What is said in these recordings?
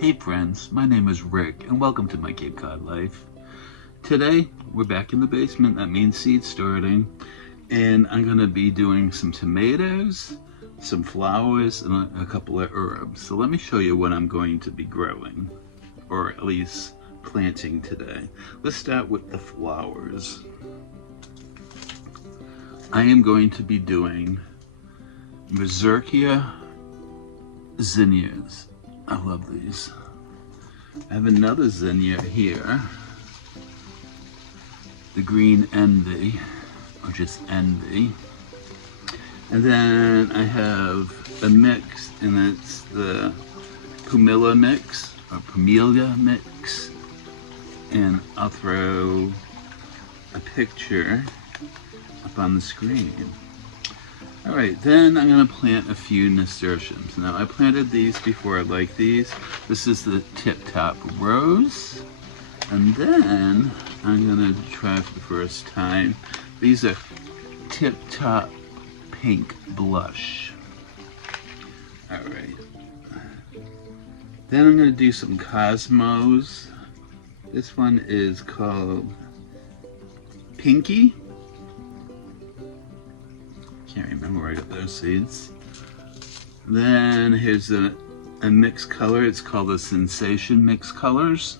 Hey friends, my name is Rick and welcome to my Cape Cod life. Today we're back in the basement, that means seed starting, and I'm going to be doing some tomatoes, some flowers, and a couple of herbs. So let me show you what I'm going to be growing, or at least planting today. Let's start with the flowers. I am going to be doing Berserkia zinnias. I love these. I have another zinnia here, the green envy, or just envy. And then I have a mix, and it's the Pumila mix, or Pamelia mix. And I'll throw a picture up on the screen. All right, then I'm gonna plant a few nasturtiums. Now I planted these before, I like these. This is the Tip Top Rose. And then I'm gonna try for the first time. These are Tip Top Pink Blush. All right. Then I'm gonna do some Cosmos. This one is called Pinky. Can't remember where I got those seeds. Then here's a mixed color. It's called the Sensation Mixed Colors.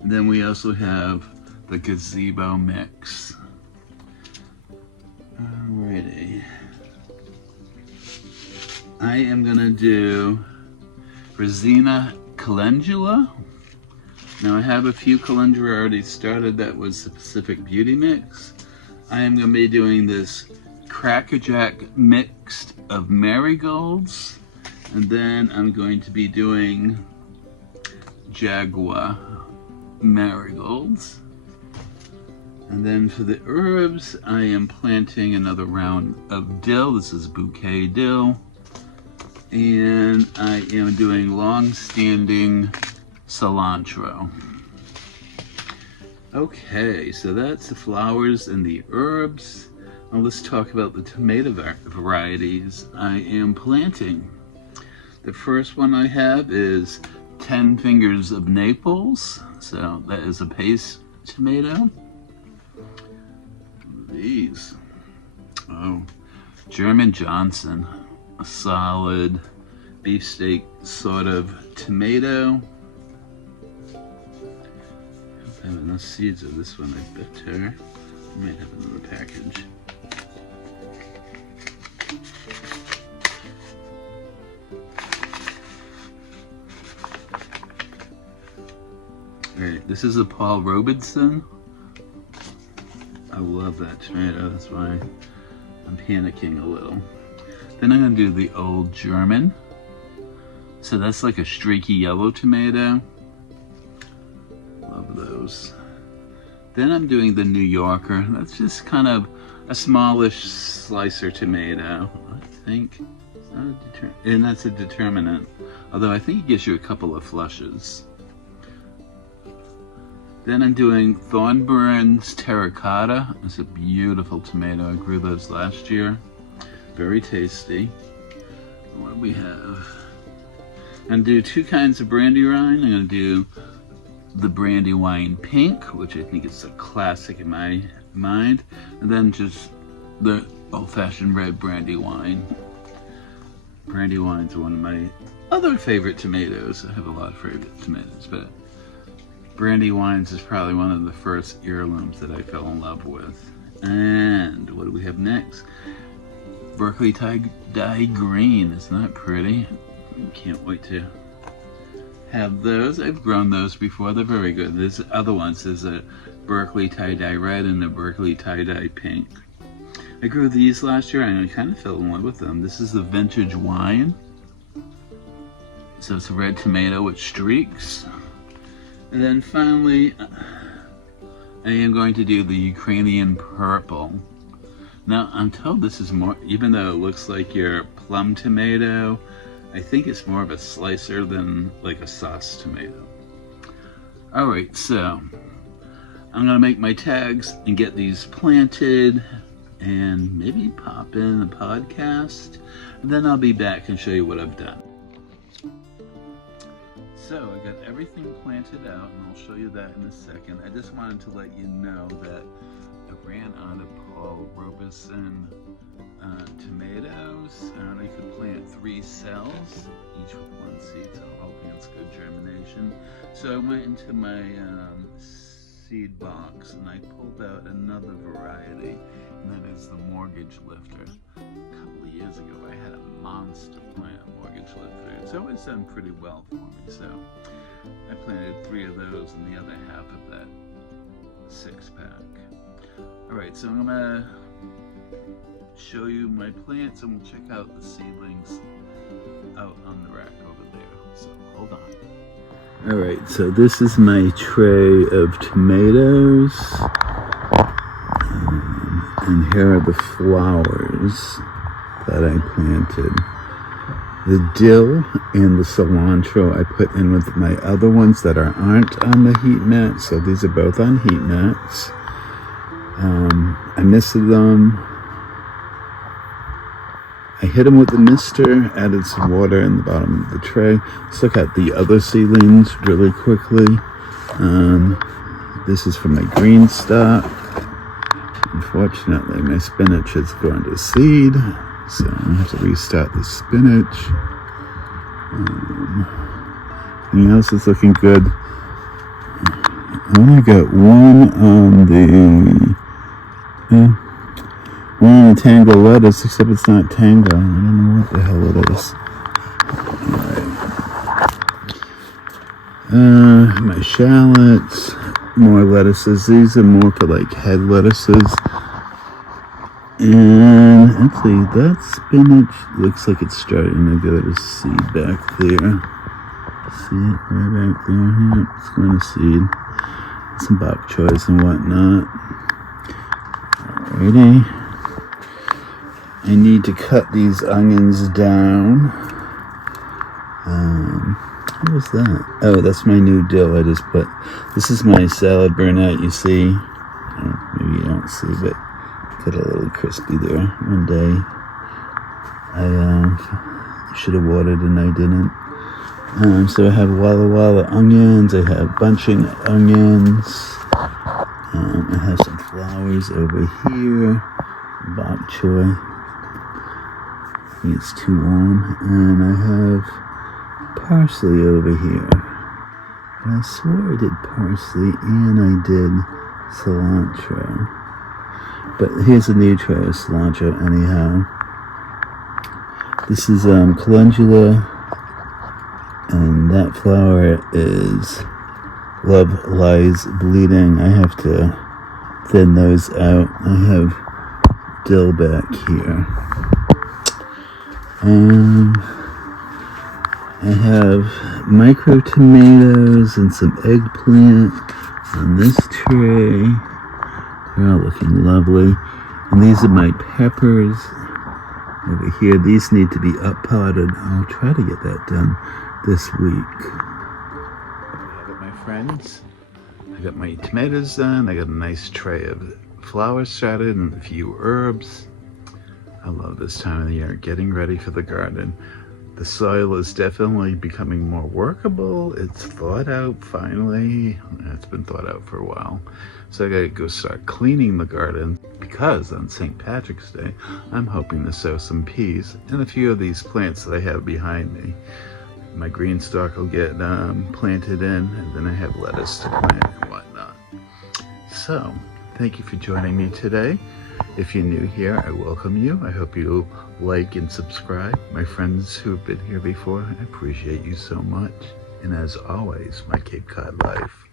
And then we also have the Gazebo Mix. Alrighty. I am gonna do Resina Calendula. Now I have a few calendula already started. That was the Pacific Beauty Mix. I am going to be doing this Cracker Jack mixed of marigolds, and then I'm going to be doing Jaguar marigolds. And then for the herbs, I am planting another round of dill. This is bouquet dill. And I am doing long-standing cilantro. Okay, so that's the flowers and the herbs. Now let's talk about the tomato varieties I am planting. The first one I have is 10 Fingers of Naples. So that is a paste tomato. These. Oh, German Johnson. A solid beefsteak sort of tomato. I have enough seeds of this one, I bet her. I might have another package. Alright, this is a Paul Robeson. I love that tomato, that's why I'm panicking a little. Then I'm going to do the Old German. So that's like a streaky yellow tomato. Love those. Then I'm doing the New Yorker. That's just kind of a smallish slicer tomato, I think. And that's a determinant. Although I think it gives you a couple of flushes. Then I'm doing Thornburn's Terracotta. It's a beautiful tomato. I grew those last year. Very tasty. What do we have? I'm going to do two kinds of Brandywine. I'm going to do the Brandywine Pink, which I think is a classic in my mind, and then just the old-fashioned red Brandywine. Brandywine's one of my other favorite tomatoes. I have a lot of favorite tomatoes, but Brandywine's is probably one of the first heirlooms that I fell in love with. And what do we have next? Berkeley Tie-Dye Green. Isn't that pretty? Can't wait to have those. I've grown those before. They're very good. There's other ones. There's a Berkeley Tie-Dye Red and a Berkeley Tie-Dye Pink. I grew these last year and I kind of fell in love with them. This is the Vintage Wine. So it's a red tomato with streaks. And then finally, I am going to do the Ukrainian Purple. Now, I'm told this is more, even though it looks like your plum tomato, I think it's more of a slicer than like a sauce tomato. All right, so I'm gonna make my tags and get these planted and maybe pop in a podcast, and then I'll be back and show you what I've done. So I got everything planted out, and I'll show you that in a second. I just wanted to let you know that I ran out of Paul Robeson tomatoes, and I could plant 3 cells, each with 1 seed, so I'm hoping it's good germination. So I went into my seed box and I pulled out another variety, and that is the mortgage lifter. A couple of years ago I had a monster plant mortgage lifter. It's always done pretty well for me, so I planted 3 of those in the other half of that 6-pack. Alright, so I'm gonna show you my plants and we'll check out the seedlings out on the rack over there. So hold on. Alright, so this is my tray of tomatoes, and here are the flowers that I planted. The dill and the cilantro I put in with my other ones that aren't on the heat mat, so these are both on heat mats. I misted them. I hit them with the mister, added some water in the bottom of the tray. Let's look at the other seedlings really quickly. This is from my green stock. Unfortunately, my spinach is going to seed, so I have to restart the spinach. Everything else is looking good. I only got one on the tango lettuce, except it's not tango. I don't know what the hell it is. Alright. My shallots, more lettuces. These are more for like head lettuces. And actually, that spinach looks like it's starting to go to seed back there. See it right back there? Yep, it's going to seed. Some bok choys and whatnot. Alrighty. I need to cut these onions down. What was that? Oh, that's my new dill I just put. This is my salad burnout, you see. Oh, maybe you don't see, but got a little crispy there. One day I should have watered and I didn't. So I have Walla Walla onions. I have bunching onions. I have some flowers over here. Bok choy. I think it's too warm. And I have parsley over here. And I swore I did parsley and I did cilantro. But here's a new tray of cilantro anyhow. This is calendula, and that flower is Love Lies Bleeding. I have to thin those out. I have dill back here. I have micro tomatoes and some eggplant on this tray. They're all looking lovely. And these are my peppers over here. These need to be up potted. I'll try to get that done this week. I have it, my friends. I got my tomatoes done. I got a nice tray of flowers started and a few herbs. I love this time of the year, getting ready for the garden. The soil is definitely becoming more workable. It's thawed out finally. It's been thawed out for a while. So I gotta go start cleaning the garden because on St. Patrick's Day, I'm hoping to sow some peas and a few of these plants that I have behind me. My green stalk will get planted in, and then I have lettuce to plant and whatnot. So, thank you for joining me today. If you're new here, I welcome you. I hope you like and subscribe. My friends who've been here before, I appreciate you so much. And as always, my Cape Cod life.